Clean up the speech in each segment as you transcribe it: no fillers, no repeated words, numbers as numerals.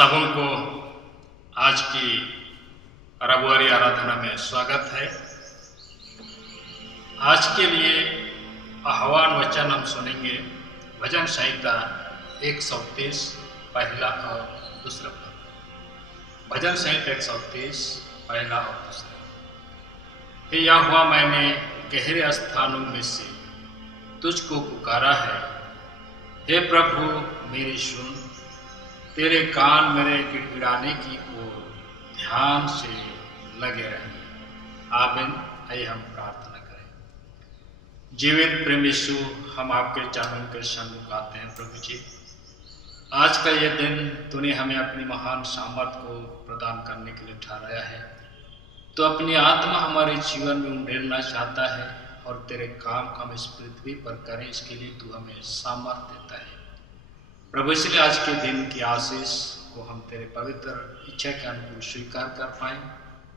सबों को आज की रविवारी आराधना में स्वागत है। आज के लिए आह्वान वचन हम सुनेंगे भजन संहिता 130 पहला और दूसरा पद। भजन संहिता 130 पहला और दूसरा। हे यहोवा, मैंने गहरे स्थानों में से तुझको पुकारा है। हे प्रभु, मेरी सुन, तेरे कान मेरे गिड़गिड़ाने की ओर ध्यान से लगे रहें। आमीन। आइए हम प्रार्थना करें। जीवित प्रेम यीशु, हम आपके चरणों के सम्मुख आते हैं। प्रभु जी, आज का यह दिन तूने हमें अपनी महान सामर्थ को प्रदान करने के लिए ठहराया है। तो अपनी आत्मा हमारे जीवन में उंडेलना चाहता है और तेरे काम हम इस पृथ्वी पर करें, इसके लिए तू हमें सामर्थ देता है। प्रभु, इसलिए आज के दिन की आशीष को हम तेरे पवित्र इच्छा के अनुकूल स्वीकार कर पाएं।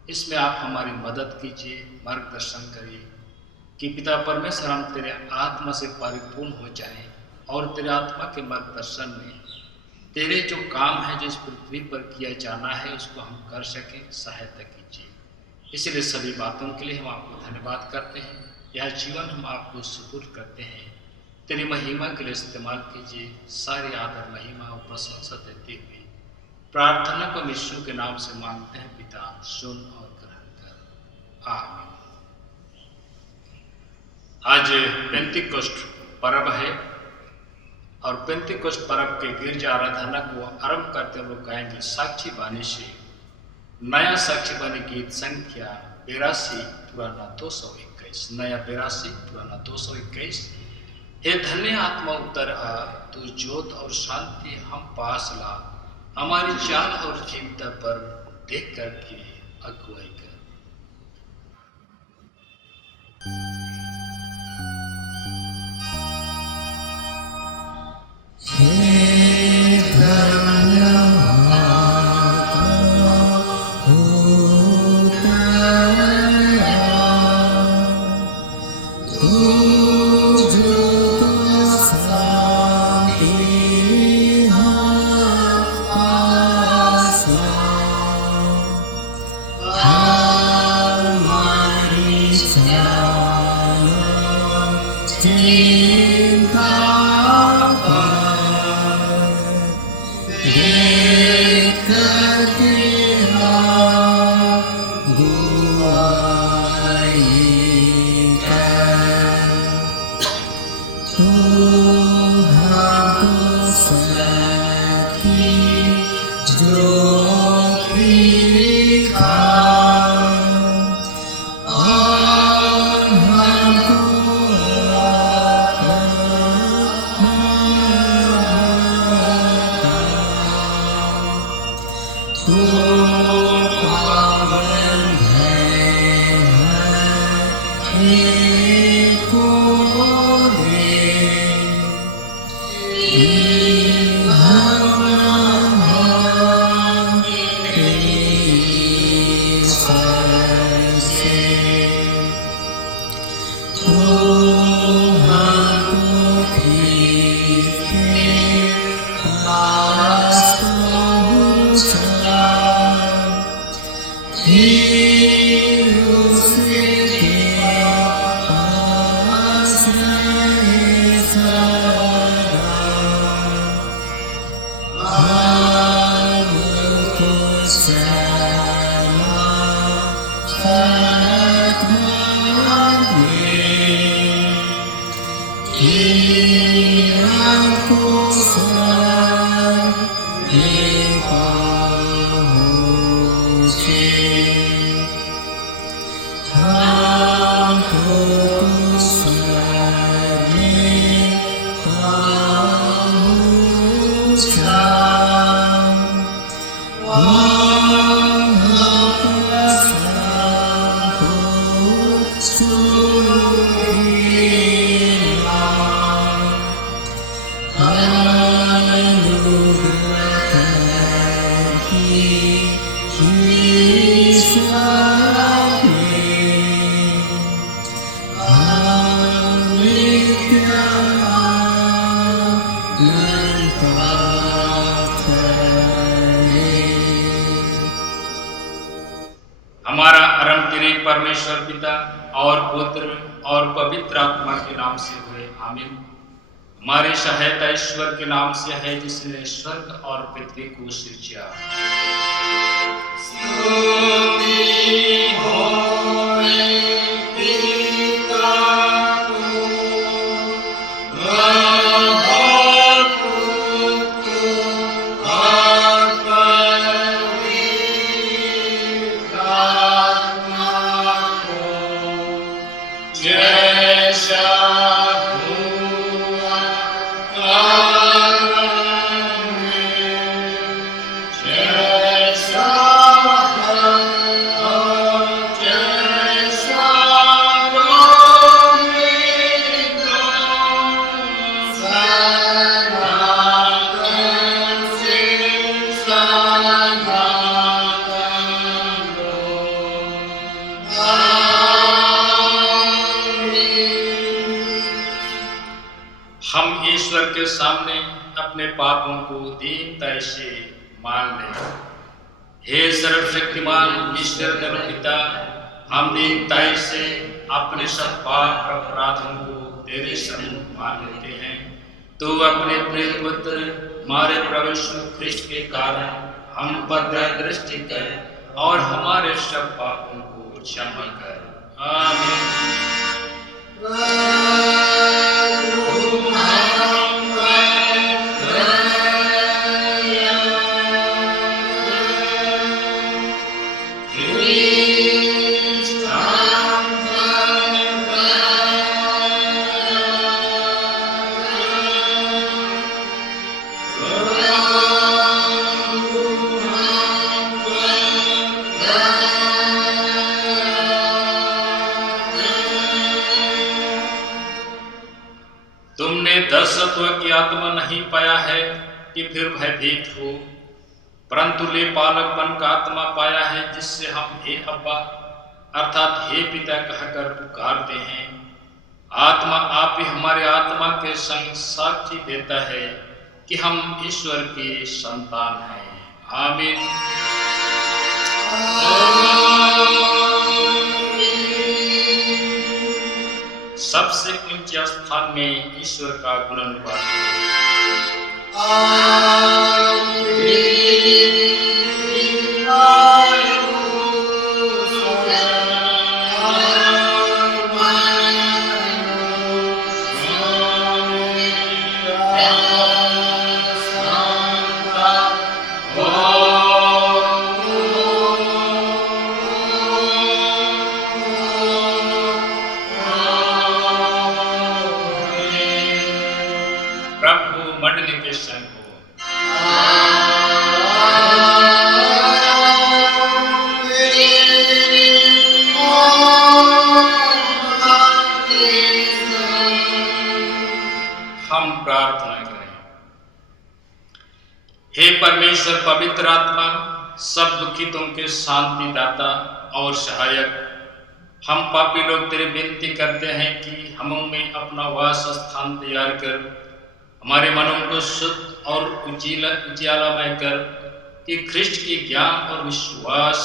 इसमें आप हमारी मदद कीजिए, मार्गदर्शन करिए कि पिता परमेश्वर हम तेरे आत्मा से परिपूर्ण हो जाएं और तेरे आत्मा के मार्गदर्शन में तेरे जो काम है जो इस पृथ्वी पर किया जाना है उसको हम कर सकें। सहायता कीजिए। इसलिए सभी बातों के लिए हम आपको धन्यवाद करते हैं। यह जीवन हम आपको सुपुर्द करते हैं। तेरी महिमा के लिए इस्तेमाल कीजिए। सारी आदर, महिमा और प्रशंसा देते हुए प्रार्थना को यीशु के नाम से मांगते हैं पिता, सुन और ग्रहण कर। आमीन। आज पेंतीकोस्ट पर्व है और पेंतीकोस्ट पर्व के गिरजा आराधना को आरंभ करते हुए लोग गाएंगे साक्षी बानी से नया साक्षी बानी गीत संख्या 82 पुराना 221। नया 82 पुराना 221। हे धन्य आत्मा उतर आ, तू ज्योत और शांति हम पास ला, हमारी चाल और चिंता पर देख करके अगुवाई कर। परमेश्वर पिता और पुत्र और पवित्र आत्मा के नाम से हुए, आमीन। हमारी सहायता ईश्वर के नाम से है जिसने स्वर्ग और पृथ्वी को सृजा। हम ईश्वर के सामने अपने पापों को दीनता से मान लें। हे सर्वशक्तिमान ईश्वर पिता, हम दीनता से अपने सब पाप अपराधों को तेरे सम्मुख मान लेते हैं। तो अपने प्रिय पुत्र हमारे प्रभु यीशु ख्रिस्त के कारण हम पर दृष्टि कर और हमारे सब पापों को क्षमा कर, आमीन। तुमने दर्शत्व की आत्मा नहीं पाया है कि फिर भयभीत हो, परंतु ले पालकपन का आत्मा पाया है जिससे हम हे अब्बा अर्थात हे पिता कहकर पुकारते हैं। आत्मा आप ही हमारे आत्मा के संग साक्षी देता है कि हम ईश्वर के संतान हैं, आमीन। सबसे ऊंचे स्थान में ईश्वर का गुणानुवाद मंडली के संग हो। हम प्रार्थना करें। हे परमेश्वर पवित्र आत्मा, सब दुखितों के शांति दाता और सहायक, हम पापी लोग तेरे विनती करते हैं कि हम में अपना वास स्थान तैयार कर हमारे मनों को शुद्ध और उजियालामय कर कि ख्रिस्ट के ज्ञान और विश्वास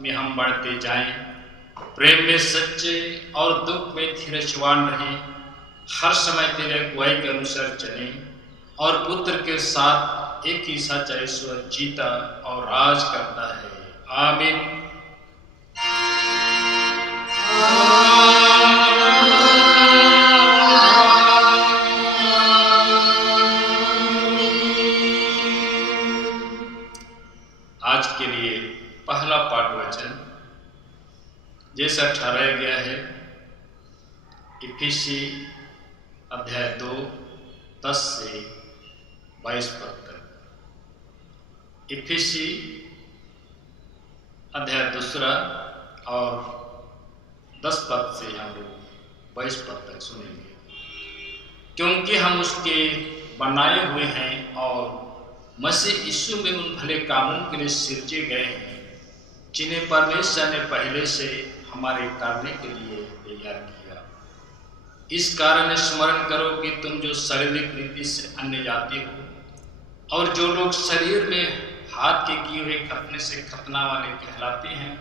में हम बढ़ते जाएं, प्रेम में सच्चे और दुख में धीरजवान रहें, हर समय तेरे अगुवाई के अनुसार चलें और पुत्र के साथ एक ही सच्चा ईश्वर जीता और राज करता है, आमीन। आज के लिए पहला पाठ वचन जैसा ठहराया गया है इफिसी अध्याय 2 10 से 22 पद तक। इफिसी अध्याय 2 और 10 पद से हम लोग 22 पद तक सुनेंगे। क्योंकि हम उसके बनाए हुए हैं और मसीह यीशु में उन भले कामों के लिए सिरजे गए हैं जिन्हें परमेश्वर ने पहले से हमारे करने के लिए तैयार किया। इस कारण स्मरण करो कि तुम जो शारीरिक रीति से अन्य जाति हो और जो लोग शरीर में हाथ के किए हुए खतना से खतना वाले कहलाते हैं,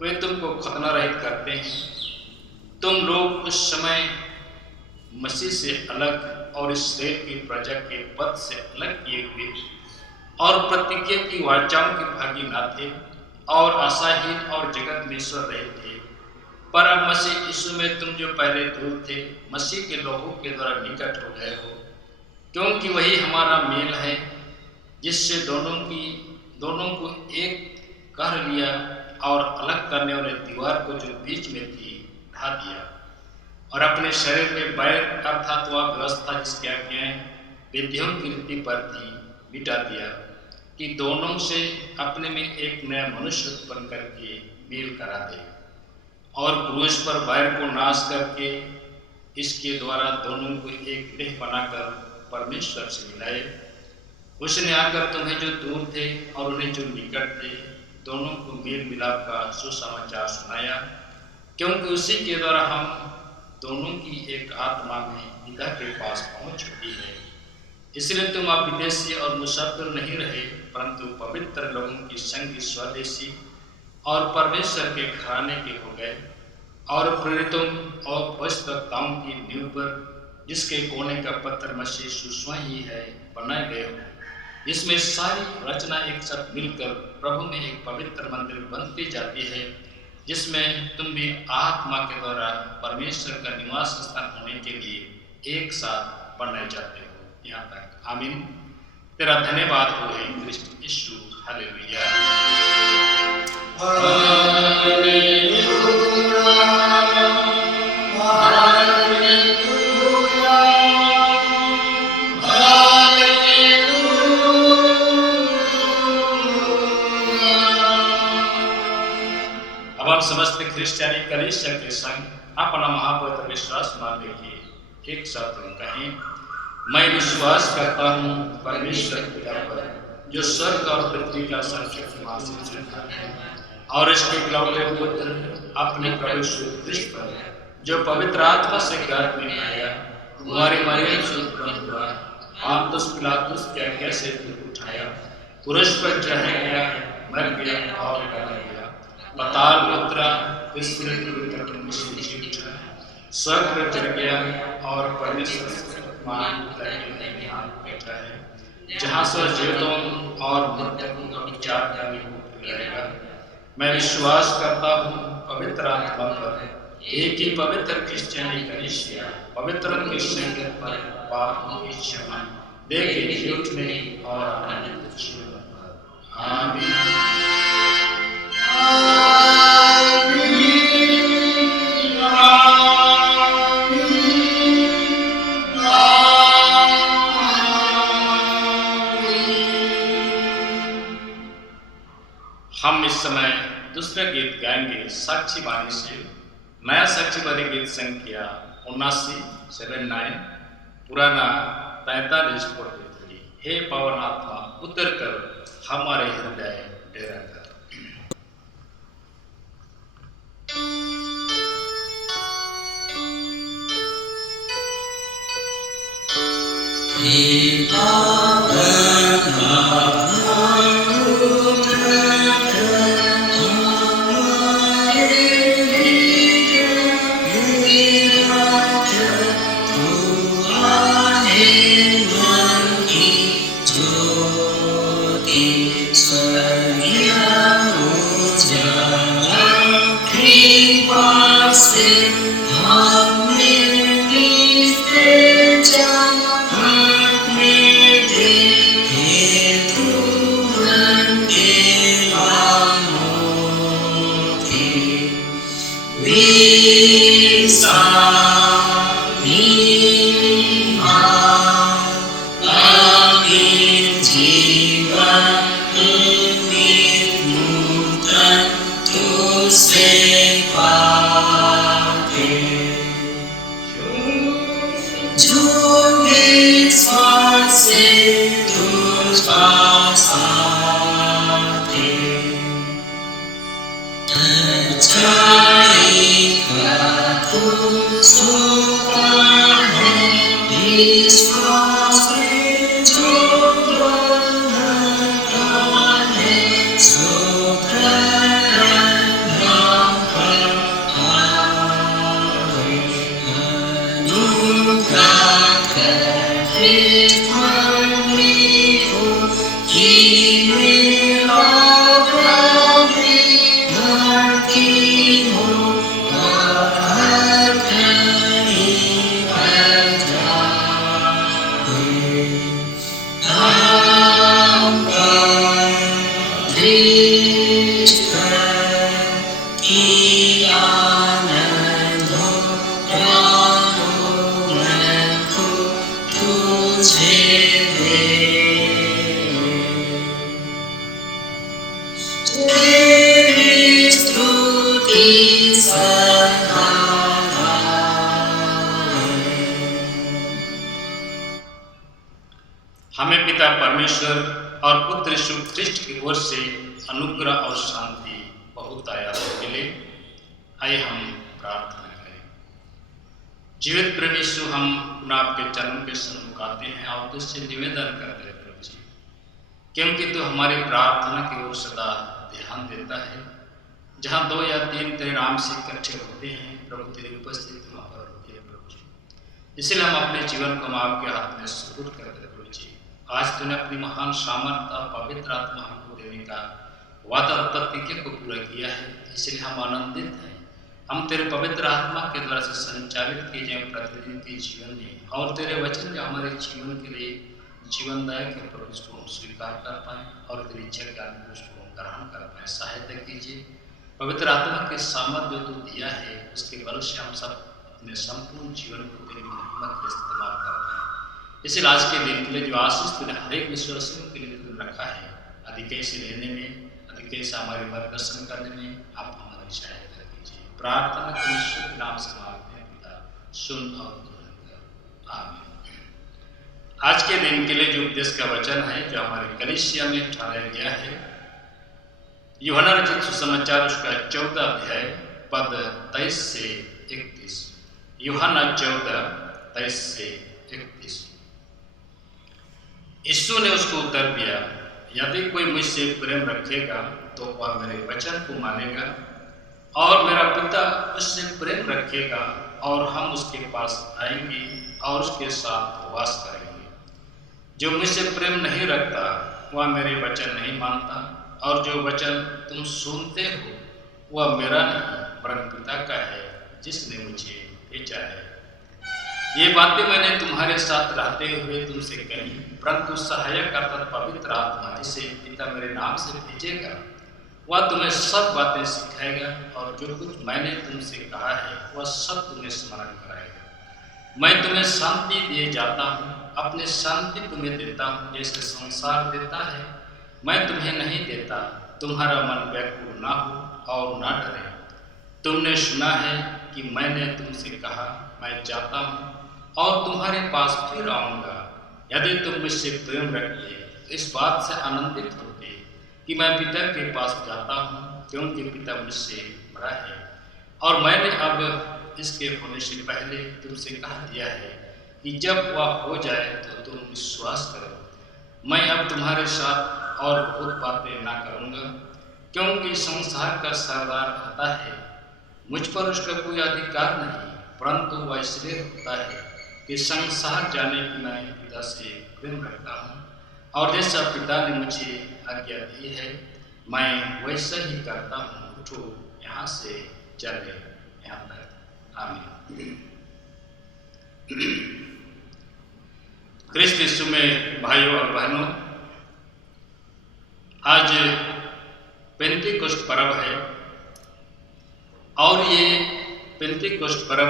वे तुमको खतना रहित करते हैं। तुम लोग उस समय मसीह से अलग और इसराइल की प्रजा के पद से अलग किए हुए और प्रतिज्ञा की वाचाओं के भागी न थे और आशाहीन और जगत में ईश्वर रहे थे। पर अब मसीह यीशु में तुम जो पहले दूर थे, मसीह के लोगों के द्वारा निकट हो गए हो, क्योंकि वही हमारा मेल है जिससे दोनों को एक कर लिया और अलग करने वाले दीवार को जो बीच में थी ढा दिया और अपने शरीर में बैर अर्थात वह व्यवस्था जिसकी आज्ञाएं विधियों की रीति पर थी मिटा दिया, कि दोनों से अपने में एक नया मनुष्य उत्पन्न करके मेल करा दे और क्रूस पर बैर को नाश करके इसके द्वारा दोनों को एक देह बनाकर परमेश्वर से मिलाए। उसने आकर तुम्हें जो दूर थे और उन्हें जो निकट थे दोनों को मेल मिलाप का सुसमाचार सुनाया, क्योंकि उसी के द्वारा हम दोनों की एक आत्मा में पिता के पास पहुंच चुकी है। इसलिए तुम अब विदेशी और मुसाफिर नहीं रहे, परंतु पवित्र लोगों की संगी स्वदेशी और परमेश्वर के घराने के हो गए और प्रेरितों और भविष्यवक्ताओं की नींव पर जिसके कोने का पत्थर मसीह स्वयं ही है बनाए गए हो, जिसमें सारी रचना एक साथ मिलकर प्रभु में एक पवित्र मंदिर बनती जाती है, जिसमें तुम भी आत्मा के द्वारा परमेश्वर का निवास स्थान होने के लिए एक साथ बनाए जाते हो। यहाँ तक आमीन। तेरा धन्यवाद हो हे कृष्ण यीशु। हालेलुया। समस्त क्रिश्चियनी कलीसिया के संग अपना महापवित्र विश्वास मानने की एक साथ हम कहें, मैं विश्वास करता हूँ परमेश्वर पिता पर जो स्वर्ग और पृथ्वी का सर्वशक्तिमान सृजनहार है, और इसके इकलौते पुत्र अपने प्रभु यीशु ख्रिस्त पर जो पवित्र आत्मा से गर्भ में आया, तुम्हारी मरियम से उत्पन्न हुआ, पोंतियुस पिलातुस की आज्ञा से उठाया, क्रूस पर चढ़ाया गया, मर गया और गाड़ा गया, पाताल में उतरा, स्वर्ग पर चढ़ गया और परमेश्वर बैठा है, जहाँ से जीवितों और मृतकों का विचार करने को मिलेगा। मैं विश्वास करता हूँ पवित्र आत्मा पर, एक ही पवित्र क्रिश्चियनी कलीसिया, पवित्रों की संगत पर, पापों की क्षमा, देह के जी उठने और अनंत जीवन पर। आमीन। हम इस समय दूसरा गीत गाएंगे साक्षी वाणी से। नया साक्षी वाणी गीत संख्या 79 पुराना 43 हे पवन आत्मा उतर कर हमारे हृदय डेरा कर। हमें पिता परमेश्वर और पुत्र यीशु ख्रिस्ट की ओर से अनुग्रह और शांति बहुत आया मिले। आइए हम प्रार्थना करें। जीवित प्रभु यीशु, हम पुनः आपके चरण के सम्मुख आते हैं और तुझसे निवेदन करते हैं प्रभु जी, क्योंकि तू हमारी प्रार्थना की ओर सदा ध्यान देता है। जहाँ 2 या 3 तेरे नाम से इकट्ठे होते हैं प्रभु, तेरी उपस्थिति वहाँ पर होती है प्रभु जी। इसलिए हम अपने जीवन को हम आपके हाथ में सुपुर्द करते हैं प्रभु जी। आज तूने अपनी महान सामर्थ और पवित्र आत्मा हमको देने का वादा प्रतिज्ञा को पूरा किया है, इसलिए हम आनंदित हैं। हम तेरे पवित्र आत्मा के द्वारा से संचालित किए जाए प्रतिदिन के जीवन में, और तेरे वचन जो हमारे जीवन के लिए जीवनदायक है प्रभु, उसको हम स्वीकार कर पाएँ और तेरी इच्छा के अनुसार उसको हम ग्रहण कर पाएँ। सहायता कीजिए। पवित्र आत्मा के सामर्थ्य जो तू दिया है उसके बल से हम सब अपने संपूर्ण जीवन को तेरी महिमा के इस्तेमाल कर पाएँ। इसलिए आज के दिन के लिए जो आशीष तूने हर एक विश्वासियों के लिए तुमने रखा है, अधिक से लेने में, अधिक से हमारे मार्गदर्शन करने में आप हमारी सहायता कीजिए। प्रार्थना के ईश्वर के नाम से मांगते हैं पिता, सुन और ग्रहण कर, आमीन। आज के दिन के लिए जो उपदेश का वचन है जो हमारे कलीसिया में ठहराया गया है, यूहन्ना रचित सुसमाचार उसका 14 अध्याय पद 23 से 31। यूहन्ना 14 23 से 31। यीशु ने उसको उत्तर दिया, यदि कोई मुझसे प्रेम रखेगा तो वह मेरे वचन को मानेगा, और मेरा पिता उससे प्रेम रखेगा और हम उसके पास आएंगे और उसके साथ वास करेंगे। जो मुझसे प्रेम नहीं रखता वह मेरे वचन नहीं मानता, और जो वचन तुम सुनते हो वह मेरा नहीं वरन पिता का है जिसने मुझे भेजा है। ये बातें मैंने तुम्हारे साथ रहते हुए तुमसे कही, परंतु सहायक अर्थात पवित्र आत्मा जिसे पिता मेरे नाम से भेजेगा वह तुम्हें सब बातें सिखाएगा, और जो कुछ मैंने तुमसे कहा है वह सब तुम्हें स्मरण कराएगा। मैं तुम्हें शांति दिए जाता हूँ, अपने शांति तुम्हें देता हूँ। जैसे संसार देता है मैं तुम्हें नहीं देता। तुम्हारा मन व्याकुल ना हो और ना डरे। तुमने सुना है कि मैंने तुमसे कहा, मैं जाता हूँ और तुम्हारे पास फिर आऊँगा। यदि तुम मुझसे प्रेम रखते तो इस बात से आनंदित होते कि मैं पिता के पास जाता हूँ, क्योंकि पिता मुझसे बड़ा है। और मैंने अब इसके होने से पहले तुमसे कह दिया है कि जब वह हो जाए तो तुम विश्वास करो। मैं अब तुम्हारे साथ और बहुत बातें ना करूँगा, क्योंकि संसार का सरदार आता है, मुझ पर उसका कोई अधिकार नहीं, परंतु वह इसलिए होता है कि संसार जाने की मैं पिता से प्रेम रखता हूँ, और जैसा पिता ने मुझे आज्ञा दी है मैं वैसा ही करता हूँ। उठो, यहाँ से चले यहाँ तक। आमीन। ख्रिस्त यीशु में भाइयों और बहनों, आज पेंतीकोस्त पर्व है, और ये पेंतीकोस्त पर्व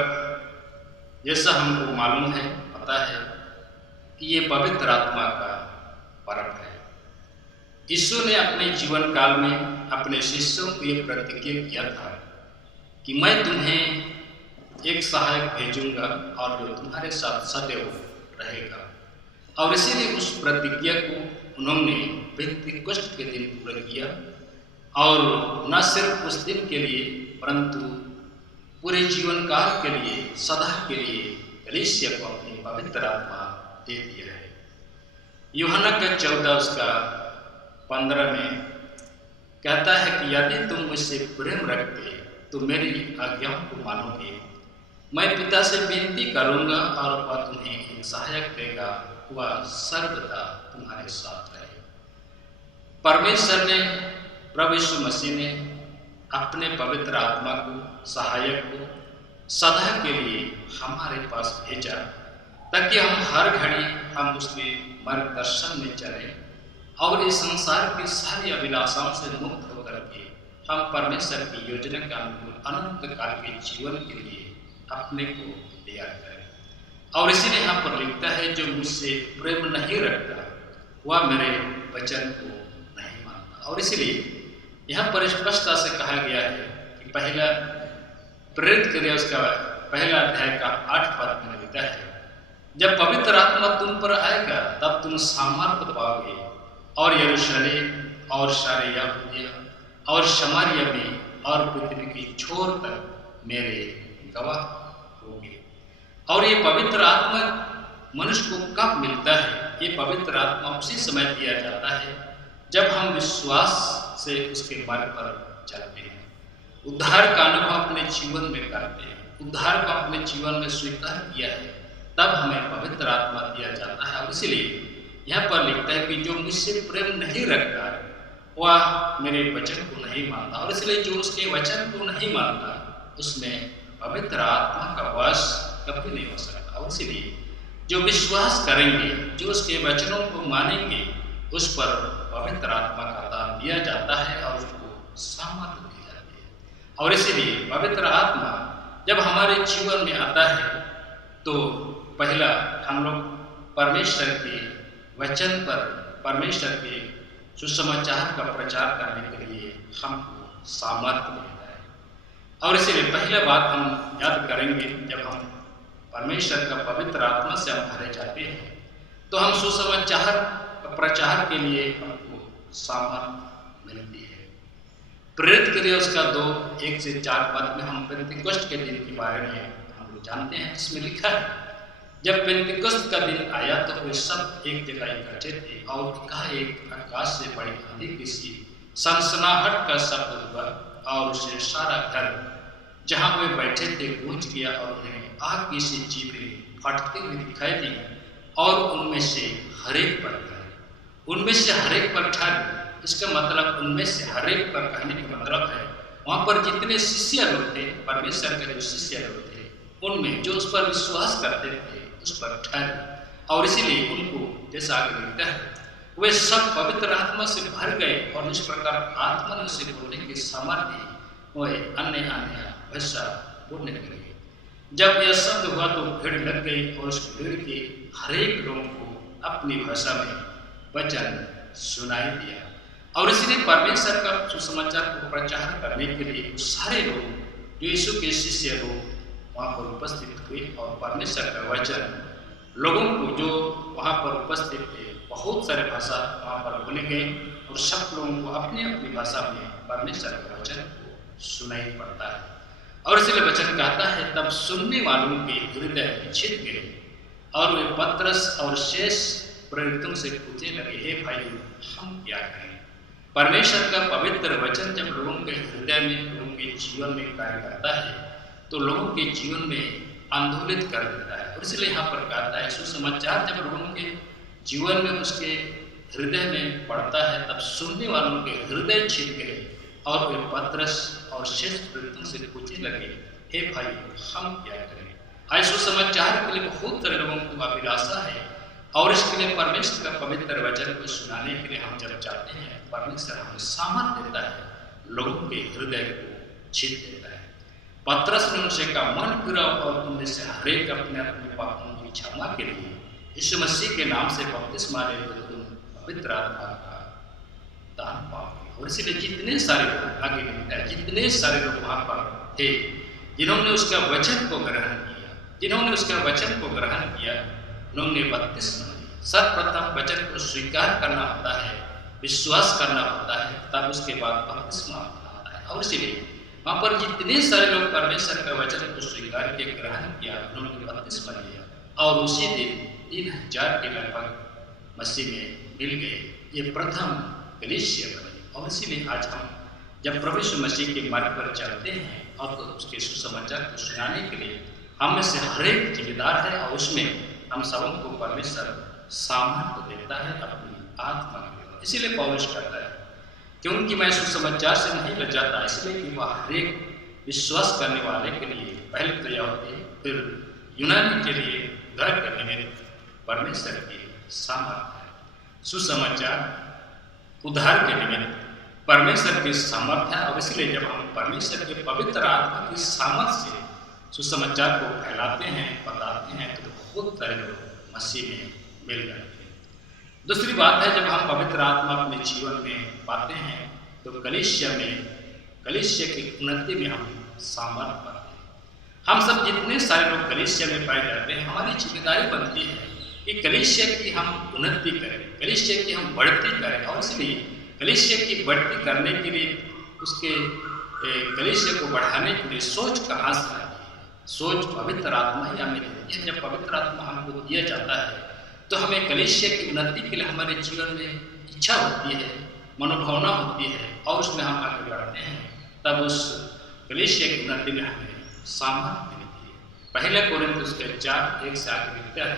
जैसा हमको मालूम है, पता है कि ये पवित्र आत्मा का पर्व है। यीशु ने अपने जीवन काल में अपने शिष्यों को ये प्रतिज्ञा किया था कि मैं तुम्हें एक सहायक भेजूंगा और जो तुम्हारे साथ सदैव रहेगा। और इसीलिए उस प्रतिज्ञा को उन्होंने पेंतीकोस्त के दिन पूरा किया, और न सिर्फ उस दिन के लिए परंतु पूरे जीवन काल के लिए, सदा के लिए कलीसिया को अपनी पवित्र आत्मा दे दिया है। यूहन्ना का 14 उसका 15 में कहता है कि यदि तुम मुझसे प्रेम रखते तो मेरी आज्ञाओं को मानोगे, मैं पिता से विनती करूंगा और वह तुम्हें एक सहायक देगा, वह सर्वदा तुम्हारे साथ रहे। परमेश्वर ने, प्रभु यीशु मसीह ने अपने पवित्र आत्मा को, सहायक को सदा के लिए हमारे पास भेजा, ताकि हम हर घड़ी हम उसके मार्गदर्शन में चलें और इस संसार की सारी अभिलाषाओं से मुक्त होकर के हम परमेश्वर की योजना के अनुकूल अनंत काल के जीवन के लिए अपने को तैयार करें। और इसीलिए यहाँ पर लिखता है, जो मुझसे प्रेम नहीं रखता वह मेरे वचन को नहीं मानता। और इसीलिए यहाँ पर स्पष्टता से कहा गया है कि पहला प्रेरित कार्य उसका पहला अध्याय का 8 पद में लिखता है, जब पवित्र आत्मा तुम पर आएगा तब तुम सामर्थ्य पाओगे और यरूशलेम और सारे यहूदिया और शमारिया में और पृथ्वी की छोर तक मेरे गवाह होंगे। और ये पवित्र आत्मा मनुष्य को कब मिलता है? ये पवित्र आत्मा उसी समय दिया जाता है जब हम विश्वास से उसके मार्ग पर चलते हैं, उद्धार का अनुभव अपने जीवन में करते हैं, उद्धार को अपने जीवन में स्वीकार किया है, तब हमें पवित्र आत्मा दिया जाता है। और इसलिए यहाँ पर लिखता है कि जो मुझसे प्रेम नहीं रखता वह मेरे वचन को नहीं मानता। और इसलिए जो उसके वचन को नहीं मानता उसमें पवित्र आत्मा का वास कभी नहीं हो सकता। और इसलिए जो विश्वास करेंगे, जो उसके वचनों को मानेंगे, उस पर पवित्र आत्मा का दान दिया जाता है और उसको सामर्थ्य दी जाती है। और इसीलिए पवित्र आत्मा जब हमारे जीवन में आता है तो पहला हम लोग परमेश्वर के वचन पर, परमेश्वर के सुसमाचार का प्रचार करने के लिए हमको सामर्थ्य मिलता है। और इसीलिए पहला बात हम याद करेंगे, जब हम परमेश्वर का पवित्र आत्मा से हम भरे जाते हैं तो हम सुसमाचार प्रचार के लिए हमको सामर्थ्य मिलती है। प्रेरित कार्य उसका 2:1-4 पद में हम पेंतिकोस्त के दिन के बारे में हम लोग जानते हैं। इसमें लिखा है, जब पेंतिकोस्त का दिन आया तो वे सब एक जगह इकट्ठे थे और एकाएक आकाश से बड़ी आंधी किसी सनसनाहट का शब्द हुआ और उसे सारा घर जहाँ वे बैठे थे गूंज गया और उन्हें आग की सी चीखें फटती हुई दिखाई दी और उनमें से हरेक पर ठहरे। उनमें से हरेक पर ठहरे, इसका मतलब उनमें से हरेक पर कहने का मतलब है वहाँ पर जितने शिष्य लोग थे, परमेश्वर के जो शिष्य लोग थे, उनमें जो उस पर विश्वास करते थे उस पर ठहरे। और इसीलिए उनको, जैसा आगे लिखता है, वे सब पवित्र आत्मा से भर गए और इस प्रकार आत्मा से बोलने के सामर्थ्य वे अन्य भाषा बोलने लगे। जब यह शब्द हुआ तो भीड़ लग गई और उस भीड़ के हरेक लोगों को अपनी भाषा में वचन सुनाई दिया। और इसलिए परमेश्वर का सुसमाचार को प्रचार करने के लिए सारे लोग जो यीशु के शिष्य लोग वहाँ पर उपस्थित हुए और परमेश्वर का वचन लोगों को जो वहाँ पर उपस्थित थे, बहुत सारे भाषा वहाँ पर बोले गए और सब लोगों को अपनी अपनी भाषा में परमेश्वर के वचन को सुनाई पड़ता है। और इसलिए वचन कहता है, तब सुनने वालों के हृदय छिद गए और वे पतरस और शेष प्रेरितों से पूछने लगे, हे भाई हम क्या करें? परमेश्वर का पवित्र वचन जब लोगों के हृदय में, लोगों के जीवन में कार्य करता है तो लोगों के जीवन में आंदोलित कर देता है। और इसलिए यहाँ पर कहता है, सुसमाचार जब लोगों के जीवन में, उसके हृदय में पड़ता है, तब सुनने वालों के हृदय छिद गए और वे पतरस और शेष प्रेरितों से पूछने लगे, हे भाई हम क्या करें? आज सुसमाचार के लिए बहुत सारे लोगों को अभिलाषा है और इसके लिए परमेश्वर का पवित्र वचन को सुनाने के लिए हम जब चाहते हैं, परमेश्वर हमें सामर्थ्य देता है, लोगों के हृदय को छीन देता है। पतरस ने उनसे कहा, मन फिराओ और तुम में से हरेक अपने अपने पापों की क्षमा के लिए यीशु मसीह के नाम से बपतिस्मा ले लो, तुम पवित्र आत्मा का दान पाओगे। और इसीलिए जितने सारे लोग, आगे लिखता है, जितने सारे लोग वहाँ पर थे जिन्होंने उसका वचन को ग्रहण किया, जिन्होंने उसका वचन को ग्रहण किया, उन्होंने बपतिस्मा लिया। सर्वप्रथम वचन को स्वीकार करना होता है, विश्वास करना होता है, तब उसके बाद बपतिस्मा होता है। और इसीलिए वहाँ पर जितने सारे लोग परमेश्वर का वचन को स्वीकार किया, ग्रहण किया, उन्होंने बपतिस्मा लिया और उसी दिन 3000 के लगभग मसीह में मिल गए। ये प्रथम कलीसिया बनी। और इसीलिए आज हम जब प्रभु यीशु मसीह के मार्ग पर चलते हैं और तो उसके सुसमाचार को सुनाने के लिए हम में से हर एक जिम्मेदार है और उसमें हम सबों को परमेश्वर सामर्थ्य देता है अपनी आत्मा के। इसीलिए पौलुस कहता है क्योंकि मैं सुसमाचार से नहीं लजाता, इसलिए कि वह हर एक विश्वास करने वाले के लिए, पहले तो यहूदी फिर यूनानी के लिए उद्धार करने में परमेश्वर की सामर्थ्य है। सुसमाचार उद्धार के निमित्त परमेश्वर की सामर्थ्य है और इसलिए जब हम परमेश्वर के पवित्र आत्मा की सामर्थ्य से सुसमाचार को फैलाते हैं, बताते हैं, तो बहुत सारे लोग मसीह में मिल जाते हैं। दूसरी बात है, जब हम पवित्र आत्मा अपने जीवन में पाते हैं तो कलीसिया की उन्नति में हम सामर्थ्य पाते हैं। हम सब जितने सारे लोग कलीसिया में पाए जाते हैं, हमारी जिम्मेदारी बनती है कि कलीसिया की हम उन्नति करें, कलीसिया की हम बढ़ती करें। और इसलिए कलीसिया की बढ़ती करने के लिए, उसके कलीसिया को बढ़ाने के लिए सोच कहाँ से आती है? सोच पवित्र आत्मा ही हमें देती है। जब पवित्र आत्मा हमको दिया जाता है तो हमें कलीसिया की उन्नति के लिए हमारे जीवन में इच्छा होती है, मनोभावना होती है और उसमें हम आगे बढ़ते हैं। तब उस कलीसिया की उन्नति में हमें सामर्थ्य मिलती है। पहले कोरिन्थियों के 4:1 से आगे लिखता है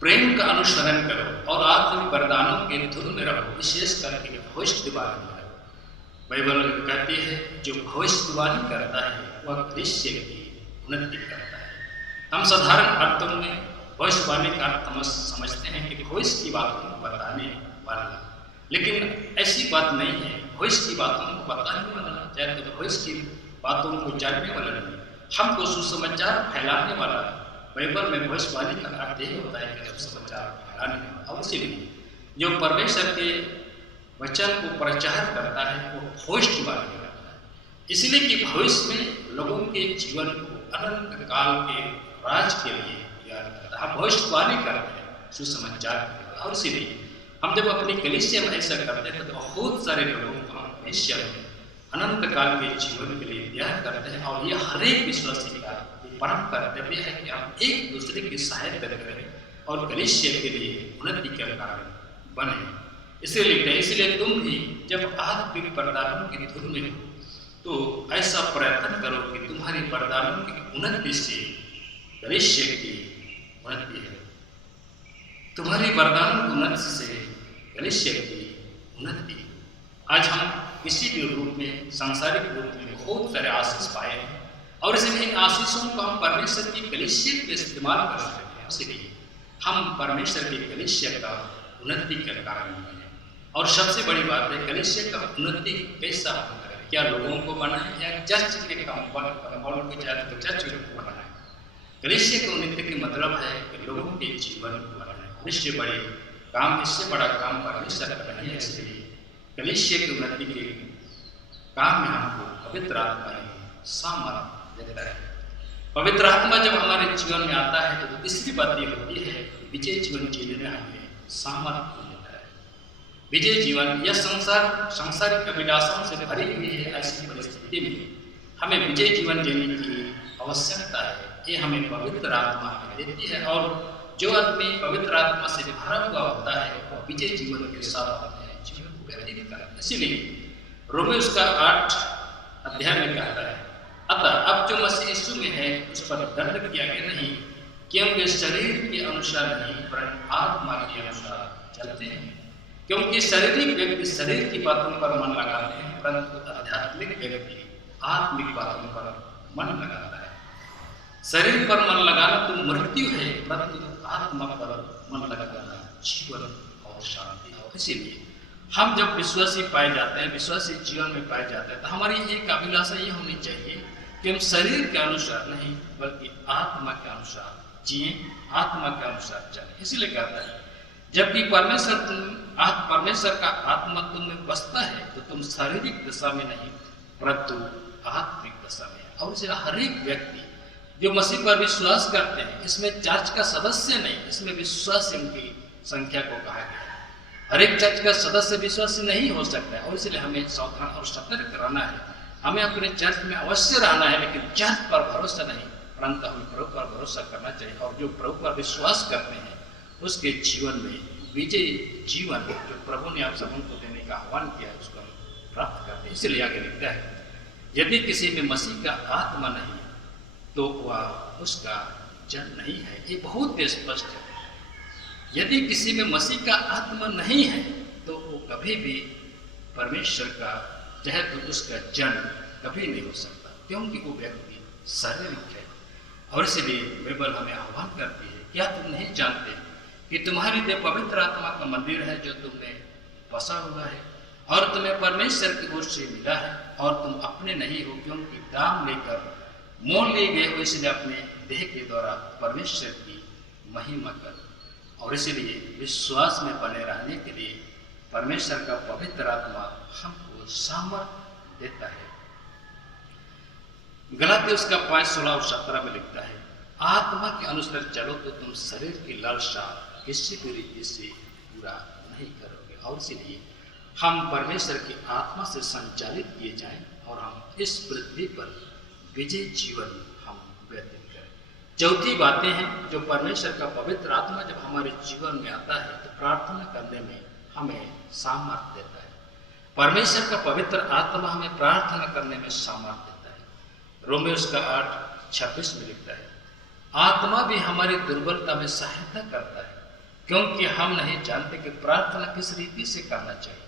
प्रेम का अनुसरण करो और आत्मिक वरदानों के धुन में रहो, विशेष करके भविष्यवाणी करो। बाइबल कहती है जो भविष्यवाणी करता है वह कलीसिया की उन्नति करता है। हम साधारण अर्थों में भविष्यवाणी का अर्थ समझते हैं कि भविष्य की बातों को बताने वाला, लेकिन ऐसी बात नहीं है। भविष्य की बातों को बताने वाला, चाहे तो भविष्य की बातों को जानने वाला नहीं, हमको सुसमाचार फैलाने वाला। बाइबल में भविष्यवाणी का अर्थ यही होता है कि सुसमाचार फैलाने वाला। और इसीलिए जो परमेश्वर के वचन को प्रचार करता है वो भविष्यवाणी करता है। इसलिए कि भविष्य में लोगों के जीवन को अनंत काल के राज के लिए तैयार करता है। हम भविष्यवाणी करते हैं सुसमाचार करते हैं। और इसीलिए हम जब अपनी कलीसिया में ऐसा करते हैं तो बहुत सारे लोगों को हम कलीसिया में अनंत काल के जीवन के लिए तैयार करते हैं। और ये हर एक विश्वासी का परम कर्तव्य है कि हम एक दूसरे की सहायता करें और कलीसिया के लिए उन्नति के कारण बने। इसलिए लिखते हैं इसलिए तुम भी जब आत्मिक वरदानों की धुन में हो तो ऐसा प्रयत्न करो कि तुम्हारी वरदानों की उन्नति से कलीसिया की उन्नति है। तुम्हारी वरदानों की उन्नति से कलीसिया की उन्नति। आज हम किसी भी रूप में, सांसारिक रूप में बहुत सारे आशीष पाए हैं और इसलिए इन आशीषों को हम परमेश्वर की कलीसिया में इस्तेमाल कर सकते हैं। इसलिए हम परमेश्वर की कलीसिया का उन्नति के कारण हैं। और सबसे बड़ी बात है कलीसिया का उन्नति कैसा हम करें? क्या लोगों को बनाए या चर्च के कंपाउंड को चर्च को बनाए? कलीसिया की उन्नति का मतलब है कि लोगों के जीवन को बनाए। इससे बड़ा काम परमेश्वर का नहीं है। इसलिए कलीसिया की उन्नति के काम में हमको पवित्र आत्मा सामर्थ्य देता है। पवित्र आत्मा जब हमारे जीवन में आता है तो तीसरी बात ये होती है विजय जीवन जीने में हमें सामर्थ्य देता है। विजय जीवन यह सांसारिक अभिलाषाओं से भरी हुई है। ऐसी परिस्थिति में हमें विजय जीवन जीने की आवश्यकता है। ये हमें पवित्र आत्मा देती है और जो आदमी पवित्र आत्मा से भरा हुआ होता है वह विजय जीवन के साथ अपने जीवन को व्यतीत करता है। इसीलिए रोमी उसका 8 अध्याय में कहता है अतः अब जो मसीह यीशु में है उस पर दंड किया गया नहीं, क्योंकि शरीर के अनुसार नहीं परंतु आत्मा के अनुसार चलते हैं। क्योंकि शारीरिक व्यक्ति शरीर की बातों पर मन लगाते हैं परंतु आध्यात्मिक व्यक्ति आत्मिक बातों पर मन लगाता है। शरीर पर मन लगाना तो मृत्यु है परंतु आत्मा पर मन लगाना जीवन और शांति है। इसीलिए हम जब विश्वासी पाए जाते हैं, विश्वासी जीवन में पाए जाते हैं तो हमारी एक अभिलाषा ये होनी चाहिए कि हम शरीर के अनुसार नहीं बल्कि आत्मा के अनुसार जिए, आत्मा के अनुसार चले। इसीलिए कहता है जबकि परमेश्वर का आत्मा तुम में बसता है तो तुम शारीरिक दशा में नहीं परंतु आत्मिक दशा में। और इसे हर एक व्यक्ति जो मसीह पर विश्वास करते हैं, इसमें चर्च का सदस्य नहीं, इसमें विश्वासियों की संख्या को कहा गया है। हर एक चर्च का सदस्य विश्वासी नहीं हो सकता है और इसलिए हमें सावधान और सतर्क रहना है। हमें अपने चर्च में अवश्य रहना है लेकिन चर्च पर भरोसा नहीं परंतु हमें प्रभु पर भरोसा करना चाहिए। और जो प्रभु पर विश्वास करते हैं उसके जीवन में विजय जीवन जो प्रभु ने आप सबों को देने का आह्वान किया है उसको हम प्राप्त करते हैं। इसलिए आगे लिखता है यदि किसी में मसीह का आत्मा नहीं तो वह उसका जन नहीं है। ये बहुत स्पष्ट है। यदि किसी में मसीह का आत्मा नहीं है तो वो कभी भी परमेश्वर का चाहे तो उसका जन कभी नहीं हो सकता, क्योंकि वो व्यक्ति शारीरिक है। और इसलिए बाइबल हमें आह्वान करती है, क्या तुम नहीं जानते कि तुम्हारी देह पवित्र आत्मा का मंदिर है जो तुमने बसा हुआ है और तुम्हें परमेश्वर की ओर से मिला है और तुम अपने नहीं हो, क्योंकि दाम लेकर मोल लिए गए हो, इसलिए अपने देह के द्वारा परमेश्वर की महिमा कर। और इसलिए विश्वास में बने रहने के लिए परमेश्वर का पवित्र आत्मा हमको सामर्थ्य देता है। गलाती उसका 5:16 और 17 में लिखता है, आत्मा के अनुसार चलो तो तुम शरीर की लालसा किसी भी रीति से पूरा नहीं करोगे। और इसलिए हम परमेश्वर की आत्मा से संचालित किए जाएं और हम इस पृथ्वी पर विजय जीवन हम व्यतीत करें। चौथी बातें हैं जो परमेश्वर का पवित्र आत्मा जब हमारे जीवन में आता है तो प्रार्थना करने में हमें सामर्थ्य देता है। परमेश्वर का पवित्र आत्मा हमें प्रार्थना करने में सामर्थ्य देता है। रोमियो उसका 8:26 में लिखता है, आत्मा भी हमारी दुर्बलता में सहायता करता है, क्योंकि हम नहीं जानते कि प्रार्थना किस रीति से करना चाहिए,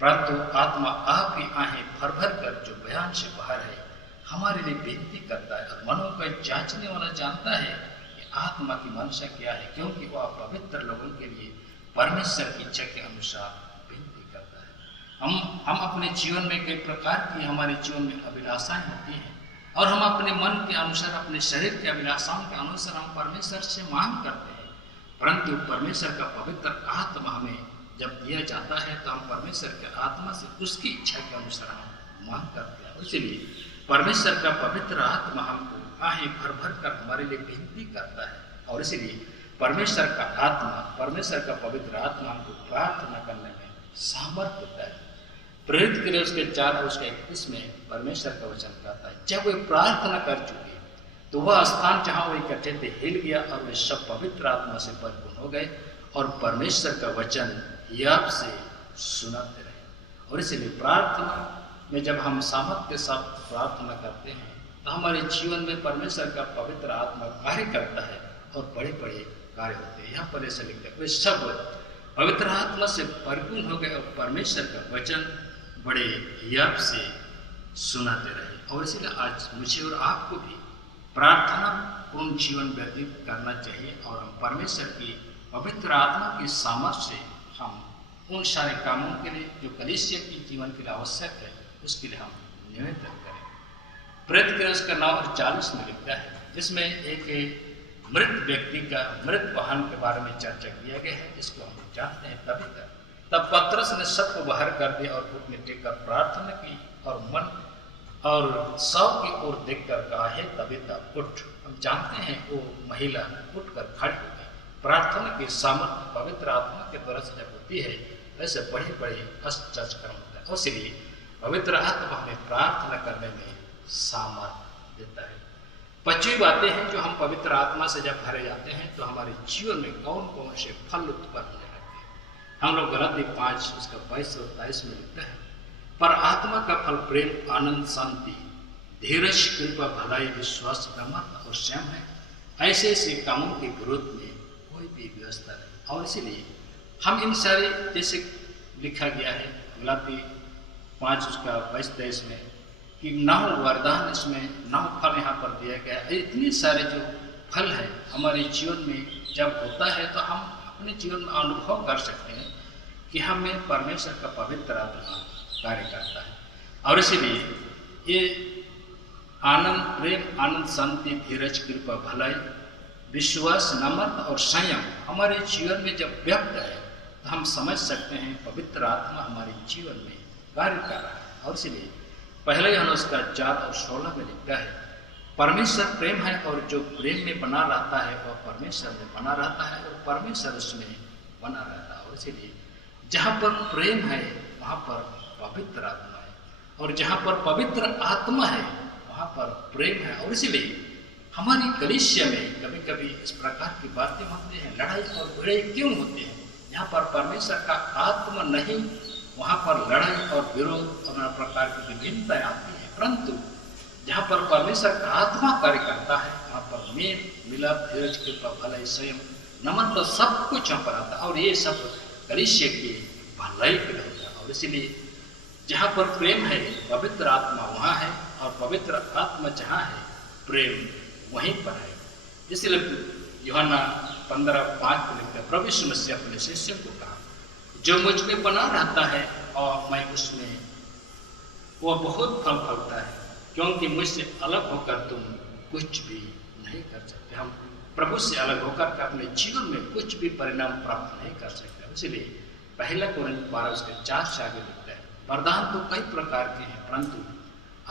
परंतु आत्मा आप ही आहें भर भर कर जो बयान से बाहर है हमारे लिए विनती करता है। और मनों को जांचने वाला जानता है कि आत्मा की मनसा क्या है, क्योंकि वह पवित्र लोगों के लिए परमेश्वर की इच्छा के अनुसार विनती करता है। हम अपने जीवन में कई प्रकार की हमारे जीवन में अभिलाषाएं होती हैं और हम अपने मन के अनुसार, अपने शरीर के अभिलाषाओं के अनुसार हम परमेश्वर से मांग करते हैं, परंतु परमेश्वर का पवित्र आत्मा हमें जब दिया जाता है तो हम परमेश्वर के आत्मा से उसकी इच्छा के अनुसार हम मांग करते हैं। इसलिए परमेश्वर का पवित्र आत्मा हमको आहें भर भर कर हमारे लिए विनती करता है। और इसलिए परमेश्वर का आत्मा, परमेश्वर का पवित्र आत्मा हमको प्रार्थना करने में सामर्थ्य देता है। प्रेरित के लिए उसके 4 और उसके 31 में परमेश्वर का वचन कहता है, जब वे प्रार्थना कर चुके तो वह स्थान जहाँ वो इकट्ठे थे हिल गया और वे सब पवित्र आत्मा से परिपूर्ण हो गए और परमेश्वर का वचन याद से सुनाते रहे। और इसलिए प्रार्थना में जब हम सामर्थ्य के साथ प्रार्थना करते हैं तो हमारे जीवन में परमेश्वर का पवित्र आत्मा कार्य करता है और बड़े बड़े कार्य होते हैं। यहाँ पर ऐसा लिखते हैं, वे सब पवित्र आत्मा से परिपूर्ण हो गए और परमेश्वर का वचन बड़े याद से सुनाते रहे। और इसलिए आज मुझे और आपको भी प्रार्थना पूर्ण जीवन व्यतीत करना चाहिए और हम परमेश्वर की पवित्र आत्मा की सामर्थ्य से हम उन सारे कामों के लिए जो कलीसिया के जीवन के लिए आवश्यक है उसके लिए हम निवेदन करें। प्रेरित के उसका 9 और 40 में लिखता है, जिसमें एक मृत व्यक्ति का मृत वाहन के बारे में चर्चा किया गया है, जिसको हम जानते हैं तबीता। तब पतरस ने सबको बाहर कर दिया और घुटने टेककर प्रार्थना की और मन और सब की ओर देखकर कहा, हे तबीता उठ। हम जानते हैं वो महिला उठकर खड़ी हो गई। प्रार्थना की सामर्थ्य पवित्र आत्मा के द्वारा से जब होती है वैसे बड़े बड़े आश्चर्य कर्म होता है। और इसलिए पवित्र आत्मा हमें प्रार्थना करने में सामर्थ्य देता है। 25 बातें हैं जो हम पवित्र आत्मा से जब भरे जाते हैं तो हमारे जीवन में कौन कौन से फल उत्पन्न होने लगते हैं। हम लोग गलाती 5 उसका 22 और 23 में लिखता है, पर आत्मा का फल प्रेम, आनंद, शांति, धीरज, कृपा, भलाई, विश्वास, नम्रता और संयम है। ऐसे ऐसे कामों के विरोध में कोई भी व्यवस्था नहीं। और इसीलिए हम इन सारे, जैसे लिखा गया है गलाती 5 उसका 22-23 में कि 9 वरदान, इसमें 9 फल यहाँ पर दिया गया है। इतने सारे जो फल है हमारे जीवन में जब होता है तो हम अपने जीवन में अनुभव कर सकते हैं कि हमें परमेश्वर का पवित्र आत्मा कार्य करता है। और इसीलिए ये आनंद, प्रेम, आनंद, शांति, धीरज, कृपा, भलाई, विश्वास, नम्रता और संयम हमारे जीवन में जब व्यक्त है तो हम समझ सकते हैं पवित्र आत्मा हमारे जीवन में कार्य कर रहा है। और इसलिए पहले यूहन्ना उसका 4 और 16 में लिखता है, परमेश्वर प्रेम है और जो प्रेम में बना रहता है वह परमेश्वर में बना रहता है और परमेश्वर उसमें बना रहता है। और इसलिए जहाँ पर प्रेम है वहाँ पर पवित्र आत्मा है और जहाँ पर पवित्र आत्मा है वहाँ पर प्रेम है। और इसलिए हमारी कलीसिया में कभी कभी इस प्रकार की बातें होती हैं, लड़ाई और भिड़ाई क्यों होती हैं। यहाँ पर परमेश्वर का आत्मा नहीं, वहाँ पर लड़ाई और विरोध और नाना प्रकार की विभिन्नताएं आती हैं। परंतु जहाँ पर परमेश्वर का आत्मा कार्य करता है वहाँ पर मेल मिलाप धीरज कृपा भलाई स्वयं नमन तो सब कुछ यहाँ पर आता है, और ये सब कलीसिया की भलाई के लिए होता है। और इसीलिए जहाँ पर प्रेम है पवित्र आत्मा वहाँ है, और पवित्र आत्मा जहाँ है प्रेम वहीं पर है। इसलिए यूहन्ना 15:5 को लिखते हैं, प्रभु यीशु मसीह अपने शिष्यों को कहा, जो मुझ में बना रहता है और मैं उसमें, वो बहुत फल फलता है, क्योंकि मुझसे अलग होकर तुम कुछ भी नहीं कर सकते। हम प्रभु से अलग होकर के अपने जीवन में कुछ भी परिणाम प्राप्त नहीं कर सकते। इसलिए पहला कोरिन्थ 12 उसके 4 से आगे लिखता है, वरदान तो कई प्रकार के हैं परंतु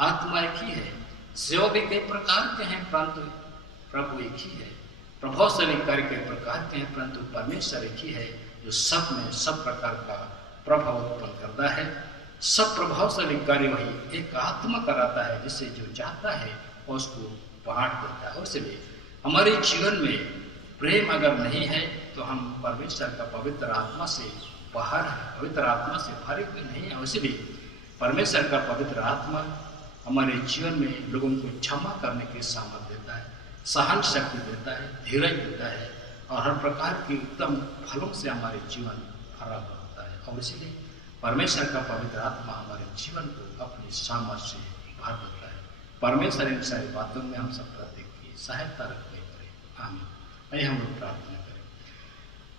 आत्मा एक ही है, सेवा भी कई प्रकार के हैं परंतु प्रभु एक ही है, प्रभावशाली कार्य कई प्रकार के हैं परंतु परमेश्वर एक ही है, जो सब में सब प्रकार का प्रभाव उत्पन्न करता है। सब प्रभावशाली कार्य वही एक आत्मा कराता है, जिससे जो चाहता है उसको बांट देता है। और इसलिए हमारे जीवन में प्रेम अगर नहीं है तो हम परमेश्वर का पवित्र आत्मा से बाहर है, पवित्र आत्मा से भरे हुए नहीं है। इसलिए परमेश्वर का पवित्र आत्मा हमारे जीवन में लोगों को क्षमा करने की सामर्थ्य देता है, सहन शक्ति देता है, धीरज देता है, और हर प्रकार के उत्तम फलों से हमारे जीवन भरा होता है। और इसलिए परमेश्वर का पवित्र आत्मा हमारे जीवन को अपनी सामर्थ्य से भर देता है। परमेश्वर इन सारी बातों में हम सब प्रत्येक की सहायता रखते करें। आमीन। आइए हम लोग प्रार्थना करें।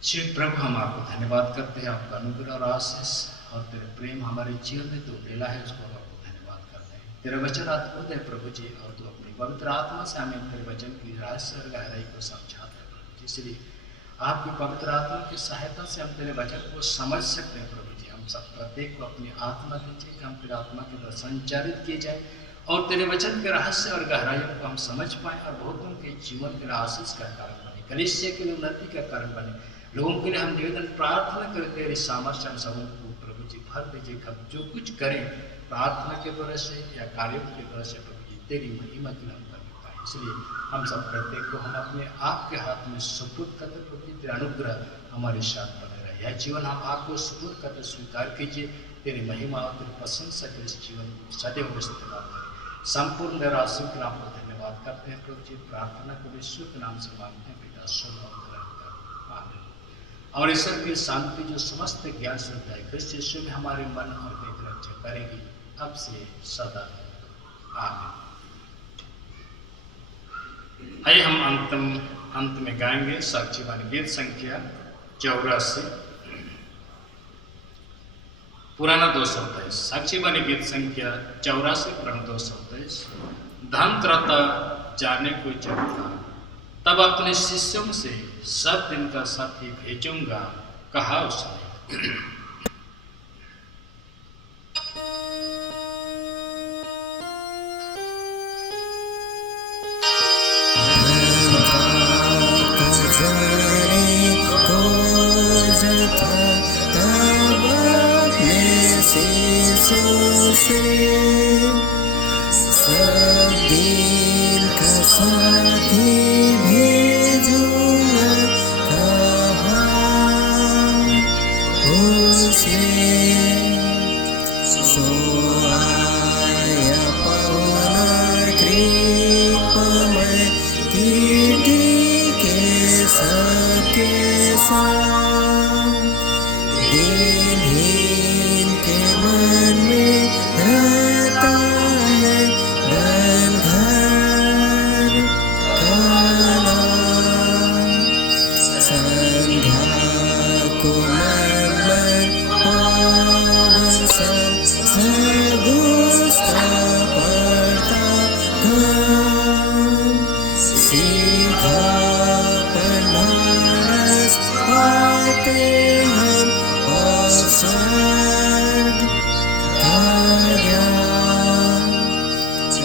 श्री प्रभु, हम आपको धन्यवाद करते हैं, आपका अनुग्रह और आशीष और तेरे प्रेम हमारे जीवन में तो मिला है, उसको हम आपको धन्यवाद करते हैं। तेरे वचन अद्भुत है प्रभु जी, और तू अपनी पवित्र आत्मा से हमें तेरे वचन की रहस्य और गहराई को समझाते हैं प्रभु जी। इसलिए आपकी पवित्र आत्मा की सहायता से हम तेरे वचन को समझ सकते हैं प्रभु जी। हम सब प्रत्येक को अपनी आत्मा दीजिए कि हम तेरे आत्मा के द्वारा संचालित किए जाए और तेरे वचन के रहस्य और गहराइयों को हम समझ पाएं, और बहुतों के जीवन के आशीष का कारण बने, कलीसिया के लिए उन्नति का कारण बने। लोगों के लिए हम निवेदन प्रार्थना करें, तेरे सामर्थ्य हम सबों को प्रभु जी भर दीजिए। हम जो कुछ करें प्रार्थना के द्वारा से या कार्यों के द्वारा से प्रभु जी तेरी महिमा की हम कर पाए। इसलिए हम सब प्रत्येक को हम अपने आप के हाथ में सुपुर्द करते प्रभु जी, तेरा अनुग्रह हमारे साथ बने रहे। यह जीवन हम आपको सुपुर्द करते स्वीकार कीजिए, तेरी महिमा और तेरी प्रशंसा के इस जीवन को सदैव इस्तेमाल करें। संपूर्ण निराशों के नाम को धन्यवाद करते हैं प्रभु जी। प्रार्थना को विश्व के नाम से मांगते हैं पिता स्वर्ग। आमीन। और ईश्वर की शांति जो समस्त ज्ञान से होता है क्रिस्त यीशु में हमारे मन और हृदय की रक्षा करेगी अब से सदा। आमीन। आइए हम अंत में गाएंगे साक्षी वाणी गीत संख्या 84, पुराना 223। साक्षी वाणी गीत संख्या 84 पुराना 223। धन त्रता जाने को चलता, तब अपने शिष्यों से सब दिन का साथी भेजूंगा, कहा उसने। सब दिन का साथी भेजूंगा, कहा उसे। सो आया पवन कृपामय कीर्ति के साथ दिनहीन के मन में रहता है बंधन काला। संध्या को मन पावन सदुष्टा पड़ता काम, सीधा बनारस आते हम और स्वर्ग कार्या।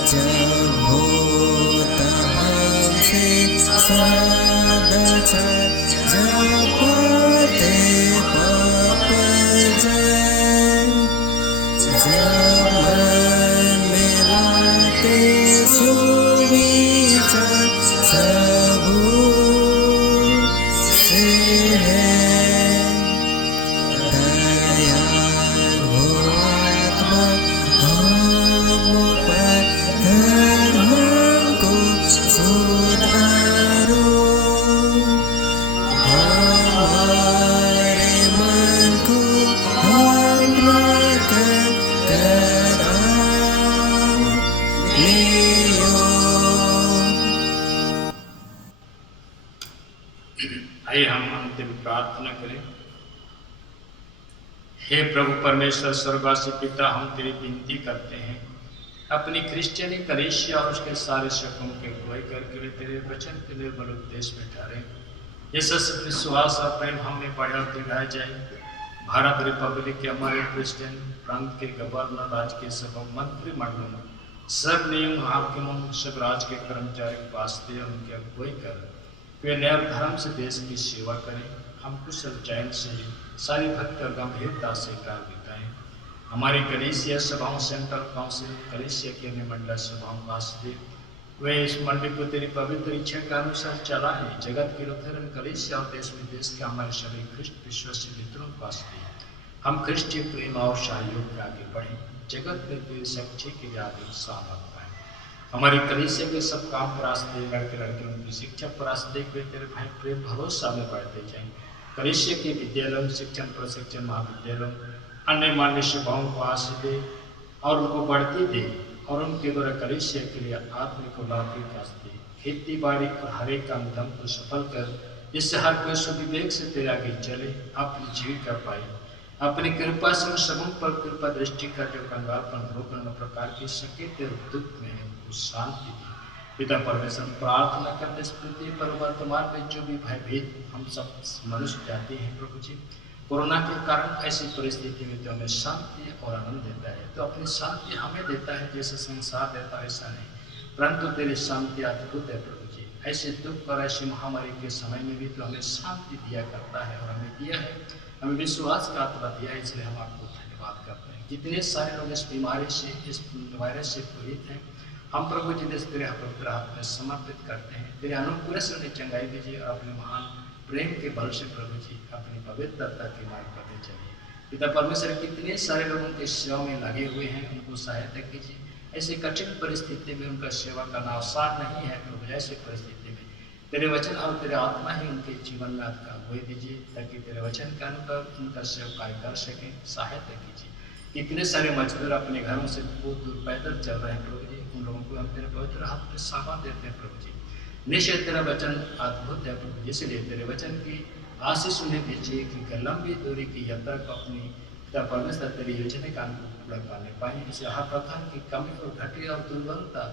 जब होता हमसे सदाचार, जब पाते पाप जय, जब मन में लाते सुविचार सबू से है। दयाल हो आत्मा हम पर आइए हम अंतिम प्रार्थना करें। हे प्रभु परमेश्वर स्वर्गवासी पिता, हम तेरी विनती करते हैं, अपनी क्रिश्चियनी कलीसिया और उसके सारे शकों के अगुवाई करके वे तेरे वचन के निर्मल उपदेश में ठहरे। ये सच्चा विश्वास और प्रेम हमें बढ़ा दिखाया जाए। भारत रिपब्लिक के हमारे क्रिश्चियन प्रांत के गवर्नर, राज्य के सब मंत्रिमंडलों, सब नियम हाकिमों, सब राज के कर्मचारी के वास्ते उनकी अगुवाई कर वे नया धर्म से देश की सेवा करें। हम कुशल चयन से सारी भक्ति और गंभीरता से काल बिताएं। हमारी कलीसिया सभाओं, सेंट्रल काउंसिल, कलीसिया के अन्य मंडल सभाओं वास्ते वे इस मंडल को तेरी पवित्र इच्छा के अनुसार चलाएं। जगत की लुथेरन कलीसिया और देश विदेश के हमारे सभी ख्रिस्ट विश्वासी मित्रों के वास्ते हम ख्रिस्टीय प्रेम और सहयोग के आगे बढ़ें। जगत में तेरी सच्चे के लिए आगे सामर्थ पाएं। हमारी कलीसिया के सब काम पर आस्ते, लड़के लड़कियों की शिक्षा पर आस्ते हुए तेरे भाई प्रेम भरोसा में बढ़ते जाएं। कलीसिया के विद्यालयों, शिक्षण प्रशिक्षण महाविद्यालयों, अन्य मान्य सभाओं को आशीष दे और उनको बढ़ती दे और उनके द्वारा कलीसिया के लिए आत्मिक और लौकिक आस्ते, खेती बाड़ी और हर एक काम दम को सफल कर, जिससे हर कोई सुविवेक से तेरे आगे चले, अपनी जीविका पाए। अपनी कृपा से उन सबों पर कृपा दृष्टि कर जो कंगालपन, रोग प्रकार की सके तेरे दुख में उनको शांति दी। पिता परमेश्वर, प्रार्थना करते इस पृथ्वी पर वर्तमान में जो भी भयभीत हम सब मनुष्य जाते हैं प्रभु जी, कोरोना के कारण ऐसी परिस्थिति में तो हमें शांति और आनंद देता है, तो अपनी शांति हमें देता है। जैसे संसार देता है ऐसा नहीं, परंतु तेरी शांति अद्भुत है प्रभु जी। ऐसे दुख और ऐसी महामारी के समय में भी तो हमें शांति दिया करता है और हमें दिया है, हमें विश्वास का आत्मा दिया है, इसलिए हम आपको धन्यवाद करते हैं। जितने सारे लोग इस बीमारी से, इस वायरस से पीड़ित हैं, हम प्रभु जी तेरे पवित्र हाथ में समर्पित करते हैं। तेरे अनुग्रह से उन्हें चंगाई दीजिए और अपने महान प्रेम के बल से प्रभु जी अपनी पवित्रता के मार्ग पर ले चलिए। पिता परमेश्वर, कितने सारे लोग उनके सेवा में लगे हुए हैं, उनको सहायता कीजिए। ऐसी कठिन परिस्थिति में उनका सेवा करना आसान नहीं है प्रभु। ऐसी परिस्थिति में तेरे वचन और तेरे आत्मा ही उनके जीवन में आपका अगुवाई दीजिए, ताकि तेरे वचन के अनुसार उनका सेवकार्य कर सकें। सहायता कीजिए। कितने सारे मजदूर अपने घरों से बहुत दूर पैदल चल रहे हैं प्रभु जी, उन लोगों को हम तेरे पवित्र हाथ में सौंप देते हैं प्रभु जी। निश्चय तेरा वचन अद्भुत है प्रभु, इसलिए तेरे वचन की आशीष उन्हें दीजिए कि लंबी दूरी की यात्रा को अपनी पिता परमेश्वर तेरी योजना का पूरा करने पाए। इसे हर प्रकार की कमी और घटी और दुर्बलता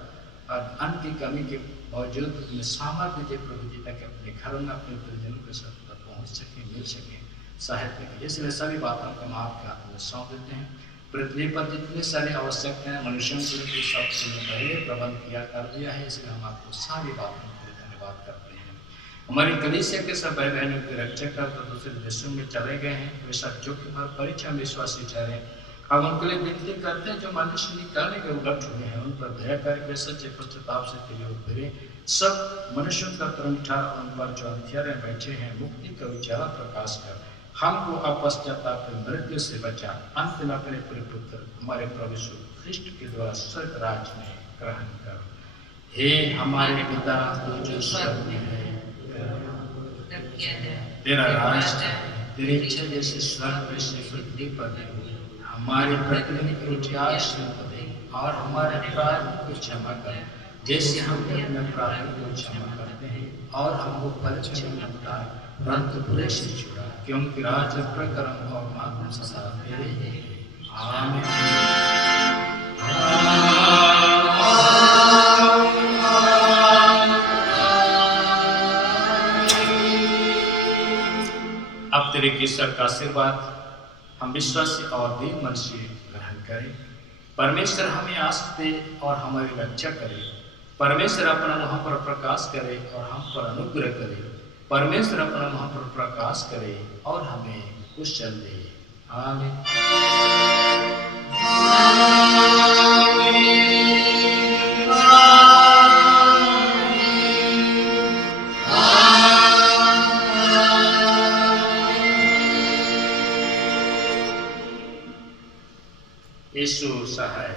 और अन्न की कमी के बावजूद उन्हें सामर्थ्य दीजिए प्रभु जी, ताकि अपने घरों में अपने परिजनों के साथ पहुँच सके, मिल सके, सहायता की। इसलिए सभी बातों को हम आपके हाथ में सौंप देते हैं। पृथ्वी पर जितने सारे आवश्यकता है मनुष्यों के लिए सबसे पहले प्रबंध किया कर दिया है, इसलिए हम आपको सारी बातों के लिए धन्यवाद करते हैं। हमारी कलीसिया के सब भाई बहनों की रक्षा कर तो दूसरे देशों में चले गए हैं, वे सब जोखिम और परीक्षा विश्वासी ठहरे। हम उनके लिए विनती करते हैं जो मनुष्य निकालने के उलट हुए हैं, उन पर दया करके सच्चे पश्चाताप से तेरे ओर फिरे। सब मनुष्यों का कर्म ठहर, उन पर जो हथियारे बैठे हैं, मुक्ति का उजाला प्रकाश कर हमको अपश्चाताप मृत्यु से बचा। अंत में अपने पुत्र हमारे प्रभु यीशु ख्रिस्ट के द्वारा स्वर्ग राज में ग्रहण कर। हे हमारे पिता तू जो स्वर्ग में है, तेरा राज, तेरी इच्छा जैसे स्वर्ग में से पृथ्वी पर है। हमारे प्रतिदिन रोटी आज दे और हमारे अपराध को क्षमा कर, जैसे हम अपने अपराध को क्षमा करते हैं, और हमको परीक्षा में मत डाल परंतु बुरे से छुड़ा, क्योंकि राज, प्रकरण और महान सदा तेरे ही है। आमीन। अब तेरे ईश्वर का आशीर्वाद हम विश्वासी और दीन मन से ग्रहण करें। परमेश्वर हमें आशीष दे और हमारी रक्षा करे। परमेश्वर अपना मुँह पर प्रकाश करे और हम पर अनुग्रह करे। परमेश्वर अपना मुँह पर प्रकाश करे और हमें कुशल दे। आमीन। यीशु सहाय।